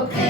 okay.